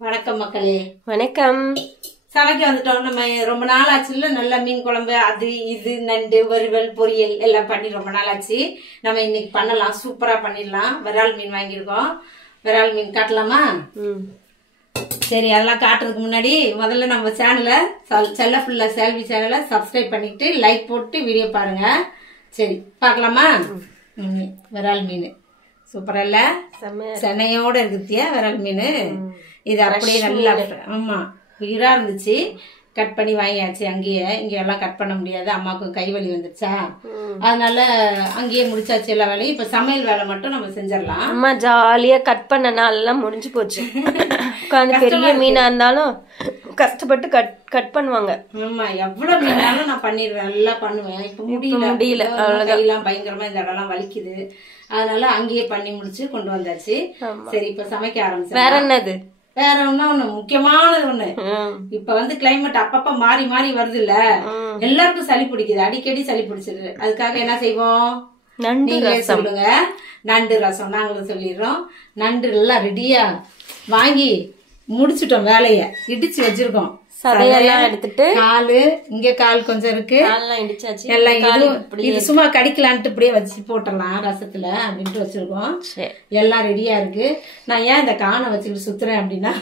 வணக்கம் மக்களே. வணக்கம். சமைக்க வந்துட்டோம். நம்ம ரொம்ப நாள் ஆச்சுல, நல்ல மீன் குழம்பு, அது இது நண்டு வறுவல் பொரியல் எல்லாம் பண்ணி ரொம்ப நாள் ஆச்சு. நம்ம இன்னைக்கு பண்ணலாம், சூப்பரா பண்ணிடலாம். விரால் மீன் வாங்கியிருக்கோம். விரால் மீன் காட்டலாமா? சரி, அதெல்லாம் காட்டுறதுக்கு முன்னாடி முதல்ல நம்ம சேனலை செல்ல புள்ள செல்வி சேனலை சப்ஸ்கிரைப் பண்ணிட்டு லைக் போட்டு வீடியோ பாருங்க. சரி, பார்க்கலாமா? விரால் மீன் சூப்பரா இல்ல? சென்னையோட இருக்குத்தியா விரால் மீன். இது அப்படியே நல்லா, ஆமா உயிரா இருந்துச்சு. கட் பண்ணி வாங்கியாச்சு. அங்கேயே இங்க எல்லாம் கட் பண்ண முடியாது, அம்மாவுக்கு கை வலி வந்துருச்சா, அதனால அங்கேயே முடிச்சாச்சு எல்லா வேலையும். இப்ப சமையல் வேலை மட்டும் நம்ம செஞ்சிடலாம். அம்மா ஜாலியா கட் பண்ண நாள் எல்லாம் முடிஞ்சு போச்சு. உட்காந்து பெரிய மீனா இருந்தாலும் கஷ்டப்பட்டு கட் பண்ணுவாங்க. ஆமா, எவ்வளவு மீனாலும் நான் பண்ணிடுவேன், நல்லா பண்ணுவேன். இப்ப முடியல, கையெல்லாம் பயங்கரமா இந்த இடம்லாம் வலிக்குது. அதனால அங்கேயே பண்ணி முடிச்சு கொண்டு வந்தாச்சு. சரி, இப்ப சமைக்க ஆரம்பிச்சு. வேற என்னது? வேற ஒண்ணு முக்கியமானது ஒண்ணு. இப்ப வந்து கிளைமேட் அப்பப்ப மாறி மாறி வருது இல்ல, எல்லாருக்கும் சளி பிடிக்குது, அடிக்கடி சளி பிடிச்சிருது. அதுக்காக என்ன செய்வோம்? நீங்களே சொல்லுங்க. நண்டு ரசம் நாங்களும் சொல்லிடுறோம். நண்டு எல்லாம் ரெடியா வாங்கி முடிச்சுட்டோம், வேலைய இடிச்சு வச்சிருக்கோம். சதையெல்லாம் எடுத்துட்டு, காலு இங்க கால் கொஞ்சம் இருக்கு, எல்லாம் இது சும்மா கடிக்கலான்ட்டு இப்படியே வச்சு போட்டுடலாம் ரசத்துல அப்படின்ட்டு வச்சிருக்கோம். எல்லாம் ரெடியா இருக்கு. நான் ஏன் இந்த கானை வச்சுக்கிட்டு சுத்துறேன் அப்படின்னா,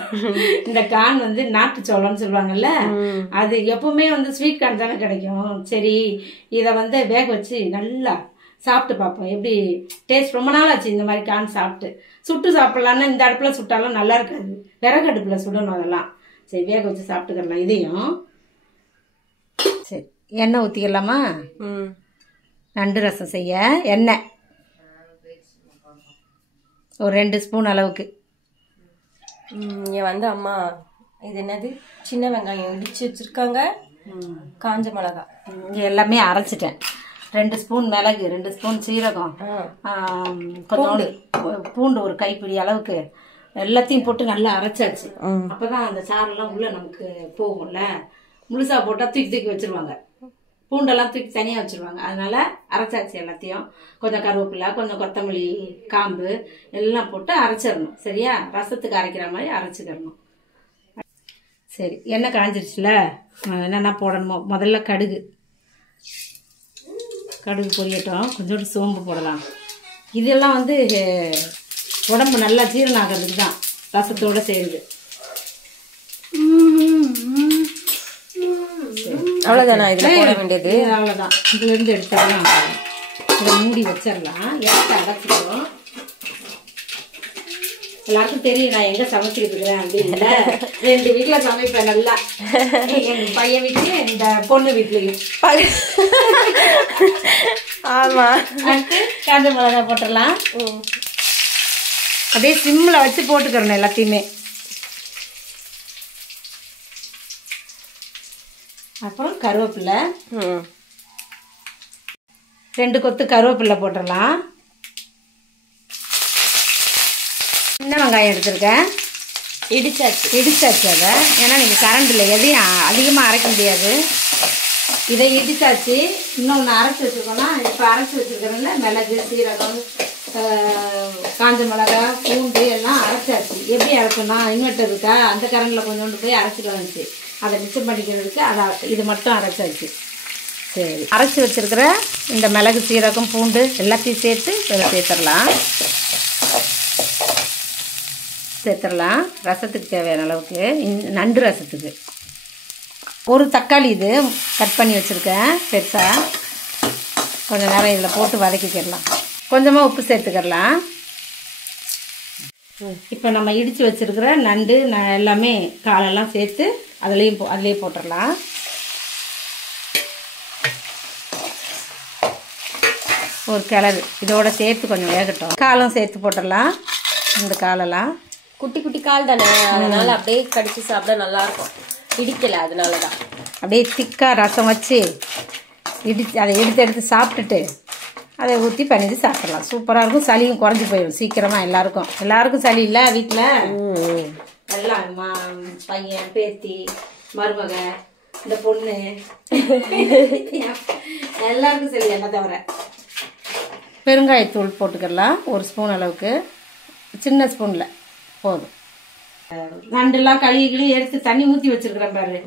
இந்த கான் வந்து நாட்டு சோளம்னு சொல்லுவாங்கல்ல, அது எப்பவுமே வந்து ஸ்வீட் கார்ன் தானே கிடைக்கும். சரி, இத வந்து வேக வச்சு நல்லா சாப்பிட்டு பார்ப்போம் எப்படி டேஸ்ட். ரொம்ப நாள் ஆச்சு இந்த மாதிரி கான் சாப்பிட்டு. சுட்டு சாப்பிடலான்னா இந்த அடுப்புல சுட்டாலும் நல்லா இருக்காது, விறகு அடுப்புல சுடணும் அதெல்லாம். சரி, வேக வச்சு சாப்பிட்டுக்கலாம் இதையும். சரி, எண்ணெய் ஊற்றிக்கலாமா? நண்டு ரசம் செய்ய எண்ணெய் ஒரு 2 ஸ்பூன் அளவுக்கு. இங்க வந்து அம்மா இது என்னது, சின்ன வெங்காயம் இடிச்சு வச்சிருக்காங்க, காஞ்ச மிளகா, இங்க எல்லாமே அரைச்சிட்டேன். 2 ஸ்பூன் மிளகு, 2 ஸ்பூன் சீரகம், கொஞ்சோண்டு பூண்டு ஒரு கைப்பிடி அளவுக்கு எல்லாத்தையும் போட்டு நல்லா அரைச்சாச்சு. அப்பதான் அந்த சாரெல்லாம் உள்ள நமக்கு போகும்ல. முழுசா போட்டா தூக்கி தூக்கி வச்சிருவாங்க, பூண்டெல்லாம் தூக்கி தனியா வச்சிருவாங்க. அதனால அரைச்சாச்சு எல்லாத்தையும். கொஞ்சம் கருவேப்பிலை, கொஞ்சம் கொத்தமல்லி காம்பு எல்லாம் போட்டு அரைச்சிடணும். சரியா? ரசத்துக்கு அரைக்கிற மாதிரி அரைச்சிக்கிறணும். சரி, எண்ணெய் காஞ்சிருச்சுல, என்னென்ன போடணுமோ. முதல்ல கடுகு பொரியட்டும். கொஞ்சோண்டு சோம்பு போடலாம். இதெல்லாம் வந்து உடம்பு நல்லா ஜீரணம் ஆகிறதுக்கு தான் ரசத்தோட செய்யுது. அவ்வளவுதானா இதுல போட வேண்டியது? அவ்வளவுதான். இதுல இருந்து எடுத்துடலாம். இதை மூடி வச்சிடலாம். எடுத்து அடைச்சிடுவோம். எல்லாருக்கும் தெரியும் நான் எங்க சமைச்சுக்கிட்டு இருக்கிறேன் அப்படின்னு. 2 வீட்டுல சமைப்பேன் நல்லா. எங்க பையன் வீட்லயும் இந்த பொண்ணு வீட்லயும். ஆமா. அடுத்து காஞ்ச மிளகா போட்டுடலாம். அப்படியே சிம்ல வச்சு போட்டுக்கிறணும் எல்லாத்தையுமே. அப்புறம் கருவேப்பிலை, 2 கொத்து கருவேப்பிலை போட்டுடலாம். சின்ன வெங்காயம் எடுத்திருக்கேன், இடிச்சாச்சு அதை. ஏன்னா நீங்கள் கரண்டில் எதையும் அதிகமாக அரைக்க முடியாது. இதை இடிச்சாச்சு. இன்னொன்று அரைச்சி வச்சுருக்கோம்னா, இப்போ அரைச்சி வச்சுருக்கிறோம்ல, மிளகு சீரகம் காஞ்ச மிளகா பூண்டு எல்லாம் அரைச்சாச்சு. எப்படி அரைச்சோம்னா, இன்வெர்ட்டர் இருக்கா, அந்த கரண்டில் கொஞ்சோண்டு போய் அரைச்சிட்டு வந்துச்சு. அதை மிச்சம் பண்ணிக்கிறதுக்கு அதை இது மட்டும் அரைச்சாச்சு. சரி, அரைச்சி வச்சுருக்கிற இந்த மிளகு சீரகம் பூண்டு எல்லாத்தையும் சேர்த்து இதில் சேர்த்துடலாம். ரசத்துக்கு தேவையான அளவுக்கு, நண்டு ரசத்துக்கு. ஒரு தக்காளி இது கட் பண்ணி வச்சுருக்கேன் பெருசாக. கொஞ்சம் நேரம் இதில் போட்டு வதக்கிக்கிடலாம். கொஞ்சமாக உப்பு சேர்த்துக்கிடலாம். இப்போ நம்ம இடித்து வச்சுருக்கிற நண்டு எல்லாமே காலெல்லாம் சேர்த்து அதிலே போட்டுடலாம். ஒரு கிளறு இதோட சேர்த்து கொஞ்சம் வேகட்டும். காலம் சேர்த்து போட்டுடலாம். இந்த காலெல்லாம் குட்டி குட்டி கால் தானே, அதனால அப்படியே கடிச்சு சாப்பிட நல்லா இருக்கும். இடிக்கல, அதனாலதான். அப்படியே திக்கா ரசம் வச்சு அதை எடுத்து சாப்பிட்டுட்டு அதை ஊற்றி பண்ணிட்டு சாப்பிடலாம். சூப்பராக இருக்கும். சளியும் குறைஞ்சி போயிடும் சீக்கிரமா. எல்லாருக்கும் சளி இல்லை வீட்டில். எல்லாம் பையன், பேத்தி, மருமக, இந்த பொண்ணு எல்லாருக்கும் சளி, என்ன தவிர. பெருங்காயத்தூள் போட்டுக்கலாம். 1 ஸ்பூன் அளவுக்கு, சின்ன ஸ்பூனில் போதும். நண்டெல்லாம் கழுவி எடுத்து தண்ணி ஊத்தி வச்சிருக்கிறேன் பாரு.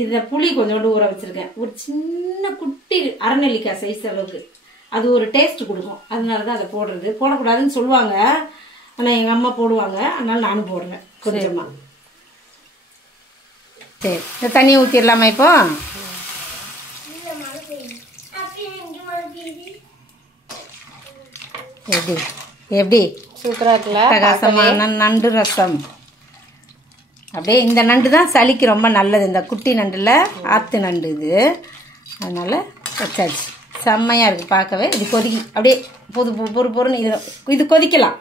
இத புளி கொஞ்சோண்டு ஊற வச்சிருக்கேன். ஒரு சின்ன குட்டி அரைநெல்லிக்காய் சைஸ் அளவுக்கு. அது ஒரு டேஸ்ட் கொடுக்கும். அதனாலதான் அதை போடுறது. போடக்கூடாதுன்னு சொல்லுவாங்க, ஆனா எங்க அம்மா போடுவாங்க, அதனால நானும் போடுறேன் கொஞ்சமா. சரி, இந்த தண்ணியை ஊத்திடலாமா இப்போ? எப்படி எப்படி சூப்பரா இருக்குல்ல? பிரகாசமான நண்டு ரசம். அப்படியே இந்த நண்டு தான் சளிக்கு ரொம்ப நல்லது. இந்த குட்டி நண்டுல ஆத்து நண்டு இது, அதனால வச்சாச்சு. செம்மையா இருக்கு பார்க்கவே. இது கொதிக்கி அப்படியே பொறுன்னு இது கொதிக்கலாம்.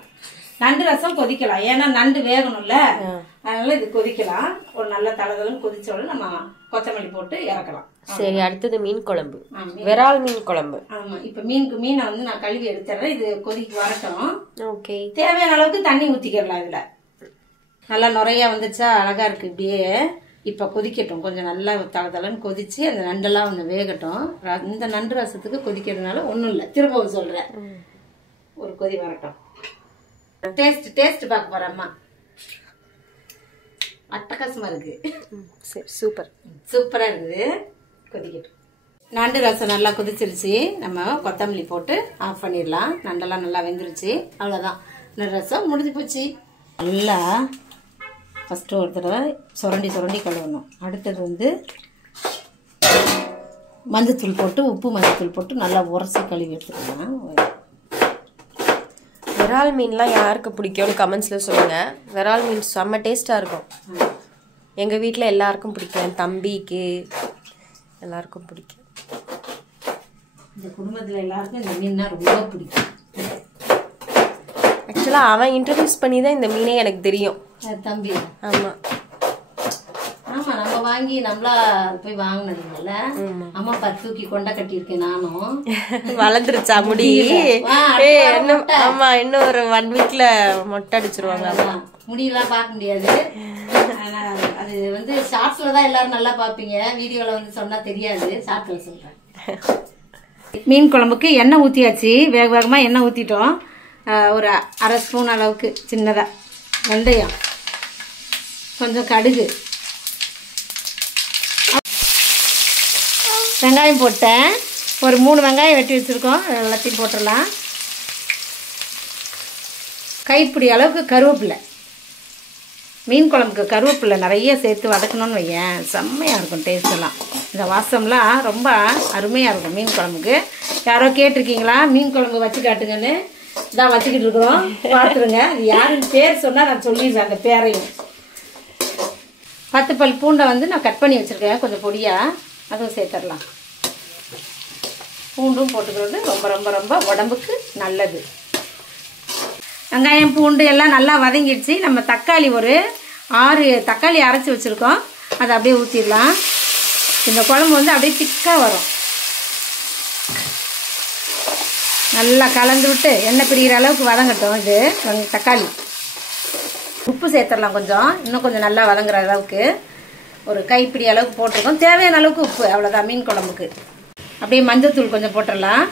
நண்டு ரசம் கொதிக்கலாம், ஏன்னா நண்டு வேகணும்ல, அதனால இது கொதிக்கலாம். ஒரு நல்ல தளதளன்னு கொதிச்சோட நம்ம கொத்தமல்லி போட்டு இறக்கலாம். சரி, அடுத்தது மீன் குழம்பு, விரால் மீன் குழம்பு. ஆமா, இப்ப மீனை வந்து நான் கழுவி எடுத்துறேன். இது கொதிக்கு வரட்டும். ஓகே, தேவையான அளவுக்கு தண்ணி ஊத்திக்கலாம். இதுல நல்லா நுறையா வந்துச்சா, அழகா இருக்கு. இப்படியே இப்ப கொதிக்கட்டும், கொஞ்சம் நல்லா தளதளன்னு கொதிச்சு அந்த நண்டெல்லாம் வந்து வேகட்டும். இந்த நண்டு ரசத்துக்கு கொதிக்கிறதுனால ஒண்ணும் இல்ல, திரும்பவும் சொல்றேன், ஒரு கொதி வரட்டும். டேஸ்ட் பார்க்க போறேன். அம்மா அட்டகாசமா இருக்கு. சூப்பரா இருக்குது. கொதிக்கட்டும். நண்டு ரசம் நல்லா கொதிச்சிருச்சு. நம்ம கொத்தமல்லி போட்டு ஆஃப் பண்ணிடலாம். நண்டெல்லாம் நல்லா வெந்துருச்சு. அவ்வளவுதான், நண்டு ரசம் முடிஞ்சு போச்சு. நல்லா ஃபர்ஸ்ட் ஒரு தடவை சுரண்டி கழுவணும். அடுத்தது வந்து மஞ்சத்தூள் போட்டு, உப்பு மஞ்சத்தூள் போட்டு நல்லா உரசி கழுவி எடுத்துக்கலாம். விரால் மீன்லாம் யாருக்கு பிடிக்கும்னு கமெண்ட்ஸ்ல சொல்லுங்க. விரால் மீன் செம்ம டேஸ்டா இருக்கும். எங்க வீட்டில் எல்லாருக்கும் பிடிக்கும், என் தம்பிக்கு எல்லாருக்கும் பிடிக்கும். இந்த குடும்பத்தில் எல்லாருக்கும் இந்த மீன்னா ரொம்ப பிடிக்கும். ஆக்சுவலாக அவன் இன்ட்ரடியூஸ் பண்ணி தான் இந்த மீனே எனக்கு தெரியும். தம்பி? ஆமாம் ஆமா, நம்ம வாங்கி நம்மளா போய் வாங்கினதுனால அம்மா தூக்கி கொண்ட கட்டியிருக்கேன் நானும். வளர்ந்துருச்சா முடி? ஆமா, இன்னும் ஒரு 1 வீக்ல மொட்டை அடிச்சிருவாங்க. முடியெல்லாம் பார்க்க முடியாது. அது வந்து ஷார்ட்ஸ்ல தான் எல்லாரும் நல்லா பாப்பீங்க, வீடியோல வந்து சொன்னா தெரியாது. ஷார்ட்ஸ்ல சொல்றேன். மீன் குழம்புக்கு எண்ணெய் ஊத்தியாச்சு. வேகமா எண்ணெய் ஊத்திட்டோம். ஒரு 1/2 ஸ்பூன் அளவுக்கு சின்னதா வெந்தயம், கொஞ்சம் கடுகு, வெங்காயம் போட்டேன். ஒரு 3 வெங்காயம் வெட்டி வச்சிருக்கோம், எல்லாத்தையும் போட்டுடலாம். கைப்பிடி அளவுக்கு கருவேப்பிலை. மீன் குழம்புக்கு கருவேப்பிலை நிறைய சேர்த்து வதக்கணும்னு வையேன், செம்மையாக இருக்கும் டேஸ்ட் எல்லாம். இந்த வாசம்லாம் ரொம்ப அருமையாக இருக்கும் மீன் குழம்புக்கு. யாரோ கேட்டிருக்கீங்களா மீன் குழம்பு வச்சு காட்டுங்கன்னு? இதான் வச்சுக்கிட்டு இருக்கிறோம், பார்த்துருங்க. அது யாருன்னு பேர் சொன்னால் நான் சொல்லிடுறேன் அந்த பேரையும். 10 பல் பூண்டை வந்து நான் கட் பண்ணி வச்சுருக்கேன் கொஞ்சம் பொடியாக, அதுவும் சேர்த்துடலாம். பூண்டும் போட்டுக்கிறது ரொம்ப ரொம்ப ரொம்ப உடம்புக்கு நல்லது. வெங்காயம் பூண்டு எல்லாம் நல்லா வதங்கிடுச்சு. நம்ம தக்காளி ஒரு 6 தக்காளி அரைச்சி வச்சுருக்கோம், அதை அப்படியே ஊற்றிடலாம். இந்த குழம்பு வந்து அப்படியே திக்காக வரும். நல்லா கலந்து விட்டு எண்ணெய் பிரிகிற அளவுக்கு வதங்கட்டும். இது தக்காளி. உப்பு சேர்த்துடலாம் கொஞ்சம், இன்னும் கொஞ்சம் நல்லா வதங்குற அளவுக்கு. ஒரு கைப்பிடி அளவுக்கு போட்டிருக்கோம், தேவையான அளவுக்கு உப்பு, அவ்வளோதான் மீன் குழம்புக்கு. அப்படியே மஞ்சத்தூள் கொஞ்சம் போட்டுடலாம்,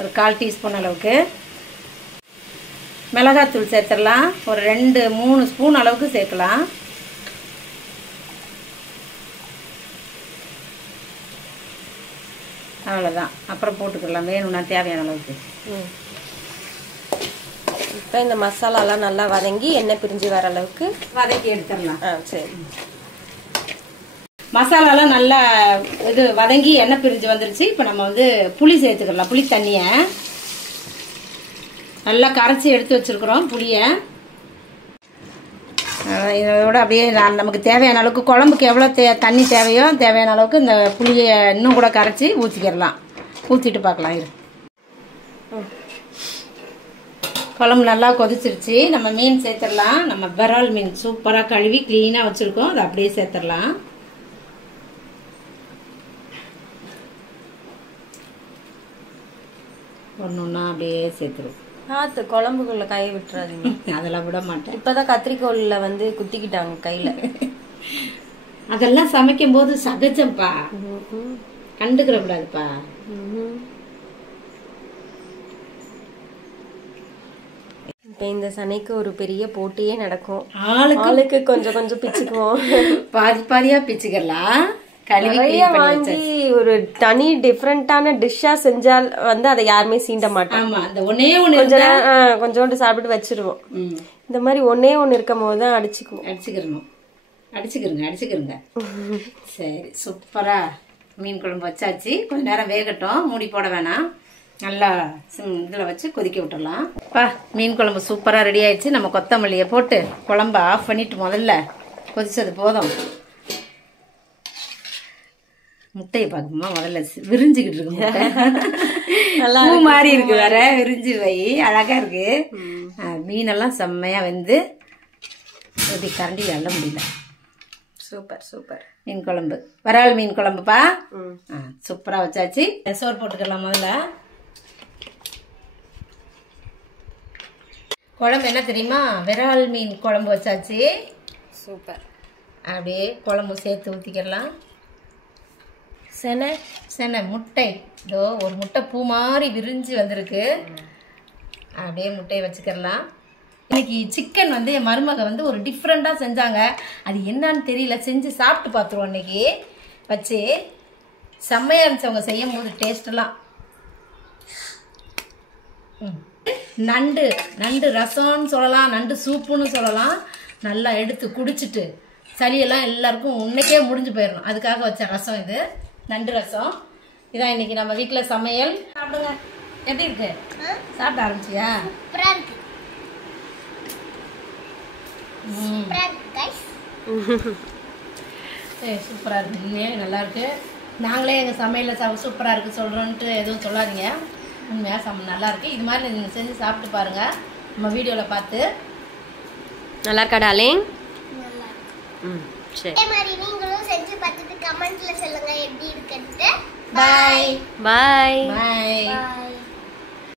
ஒரு 1/4 டீஸ்பூன் அளவுக்கு. மிளகாத்தூள் சேர்த்துடலாம், ஒரு 2-3 ஸ்பூன் அளவுக்கு சேர்க்கலாம். அவ்வளோதான், அப்புறம் போட்டுக்கலாம் வேணும்னா தேவையான அளவுக்கு. இப்போ இந்த மசாலாலாம் நல்லா வதங்கி எண்ணெய் பிரிஞ்சு வர அளவுக்கு வதக்கி எடுத்துடலாம். சரி, மசாலாலாம் நல்லா இது வதங்கி எண்ணெய் பிரிஞ்சு வந்துருச்சு. இப்போ நம்ம வந்து புளி சேர்த்துக்கலாம். புளி தண்ணியை நல்லா கரைச்சி எடுத்து வச்சிருக்கிறோம் புளியை. இதோட அப்படியே நமக்கு தேவையான அளவுக்கு, குழம்புக்கு எவ்வளோ தண்ணி தேவையோ தேவையான அளவுக்கு இந்த புளியை இன்னும் கூட கரைச்சி ஊற்றிக்கிடலாம். ஊற்றிட்டு பார்க்கலாம். இரு, குழம்பு நல்லா கொதிச்சிருச்சு. நம்ம மீன் சேர்த்துடலாம். நம்ம விரால் மீன் சூப்பராக கழுவி க்ளீனாக வச்சுருக்கோம், அதை அப்படியே சேர்த்துடலாம். ஒன்னொன்னா அப்படியே சேர்த்துருவோம். குழம்புக்குள்ள கையை விட்டுறாதீங்க. அதெல்லாம் விட மாட்டேன். இப்பதான் கத்திரிக்கோல்ல வந்து குத்திக்கிட்டாங்க கையில. அதெல்லாம் சமைக்கும் போது சகஜம்பா, கண்டுக்கிற கூடாதுப்பா. இப்போ இந்த சனைக்கு ஒரு பெரிய போட்டியே நடக்கும். ஆளுக்கு கொஞ்சம் கொஞ்சம் பிச்சுக்குவோம். பாதி பாதியா பிச்சுக்கலாம். நிறைய வாங்கி ஒரு தனி டிஃப்ரெண்டான டிஷ்ஷா செஞ்சால் வந்து அதை யாருமே சீண்ட மாட்டோம். ஆமா, அந்த ஒன்னே ஒண்ணு கொஞ்சோண்டு சாப்பிட்டு வச்சிருவோம். இந்த மாதிரி ஒன்னே ஒண்ணு இருக்கும் போது தான் அடிச்சுக்கிறோங்க. சரி, சூப்பரா மீன் குழம்பு வச்சாச்சு. கொஞ்ச நேரம் வேகட்டும், மூடி போட வேணாம். நல்லா இதில் வச்சு கொதிக்க விட்டுடலாம். மீன் குழம்பு சூப்பராக ரெடி ஆயிடுச்சு. நம்ம கொத்தமல்லியை போட்டு குழம்பு ஆஃப் பண்ணிட்டு முதல்ல கொதிச்சது போதும். முட்டையை பார்க்குமா முதல்ல விரிஞ்சுக்கிட்டு இருக்கு. முட்டை நல்லா பூ மாதிரி இருக்கு, வேற விரிஞ்சு வை அழகா இருக்கு. மீனெல்லாம் செம்மையா வெந்து எப்படி கரண்டி அள்ள முடியல. சூப்பர் மீன் குழம்பு, விரால் மீன் குழம்புப்பா. சூப்பரா வச்சாச்சு. சோறு போட்டுக்கலாம். முதல்ல குழம்பு என்ன தெரியுமா, விரால் மீன் குழம்பு வச்சாச்சு. சூப்பர். அப்படியே குழம்பு சேர்த்து ஊற்றிக்கலாம். செனை முட்டை, இதோ ஒரு முட்டை பூ மாதிரி விரிஞ்சு வந்திருக்கு. அப்படியே முட்டையை வச்சுக்கலாம். இன்னைக்கு சிக்கன் வந்து என் மருமக வந்து ஒரு டிஃப்ரெண்டாக செஞ்சாங்க. அது என்னன்னு தெரியல, செஞ்சு சாப்பிட்டு பார்த்துருவோம். இன்னைக்கு வச்சு செம்மையாக இருந்துச்சு அவங்க செய்யும் போது. டேஸ்டெல்லாம் நண்டு ரசம்னு சொல்லலாம், நண்டு சூப்புன்னு சொல்லலாம். நல்லா எடுத்து குடிச்சிட்டு சளியெல்லாம் எல்லாருக்கும் இன்னைக்கே முடிஞ்சு போயிடணும். அதுக்காக வச்ச ரசம் இது, நண்டு ரசம். இதான் இன்னைக்கு நம்ம வீட்டில் சமையல். சாப்பிடுங்க. எப்படி இருக்கு? சாப்பிட ஆரம்பிச்சியா? சூப்பராக இருக்கு, நல்லா இருக்கு. நாங்களே எங்கள் சமையலில் சூப்பராக இருக்கு சொல்கிறோன்ட்டு எதுவும் சொல்லாதீங்க. உண்மையாக நல்லா இருக்கு. இது மாதிரி நீங்கள் செஞ்சு சாப்பிட்டு பாருங்க, நம்ம வீடியோவில் பார்த்து. நல்லா இருக்கா டார்லிங்? சரி, நீங்களும் செஞ்சு பார்த்துட்டு கமெண்ட்ல சொல்லுங்க எப்படி இருக்குன்னு. பாய்.